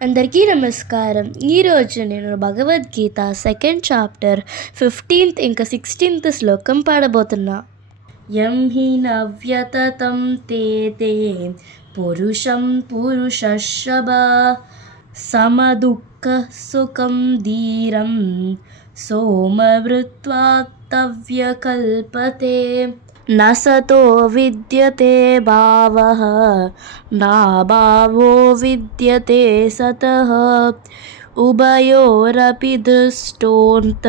అందరికీ నమస్కారం. ఈరోజు నేను భగవద్గీత సెకండ్ చాప్టర్ ఫిఫ్టీన్త్ ఇంకా సిక్స్టీన్త్ శ్లోకం పాడబోతున్నా. యం హి నవ్యతతం తే పురుషం పురుషశబ సమదుఃఖ సుఖం ధీరం సోమవృత్వాత్తవ్యకల్పతే నసతో విద్యతే భావ నాభావో విద్యతే సత ఉభయోరపి దృష్టోంత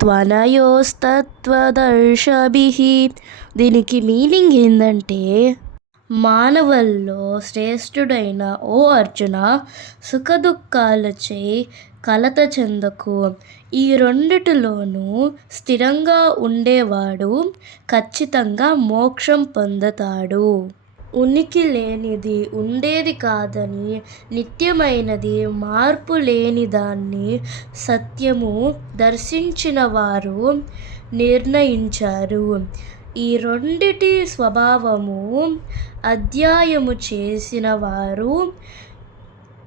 త్వనయోస్తత్వదర్శభి. దీనికి మీనింగ్ ఏంటంటే మానవుల్లో శ్రేష్ఠుడైన ఓ అర్జున సుఖదుఖాలచే కలత చెందకు. ఈ రెండిటిలోనూ స్థిరంగా ఉండేవాడు ఖచ్చితంగా మోక్షం పొందుతాడు. ఉనికి లేనిది ఉండేది కాదని నిత్యమైనది మార్పు లేని దాన్ని సత్యము దర్శించిన వారు నిర్ణయించారు. ఈ రెండిటి స్వభావము అధ్యాయము చేసిన వారు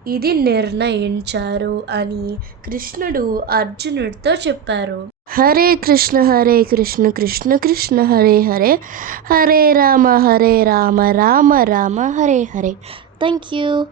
ఇది నిర్ణయించారు అని కృష్ణుడు అర్జునుడితో చెప్పారు. హరే కృష్ణ హరే కృష్ణ కృష్ణ కృష్ణ హరే హరే. హరే రామ హరే రామ రామ రామ హరే హరే. Thank you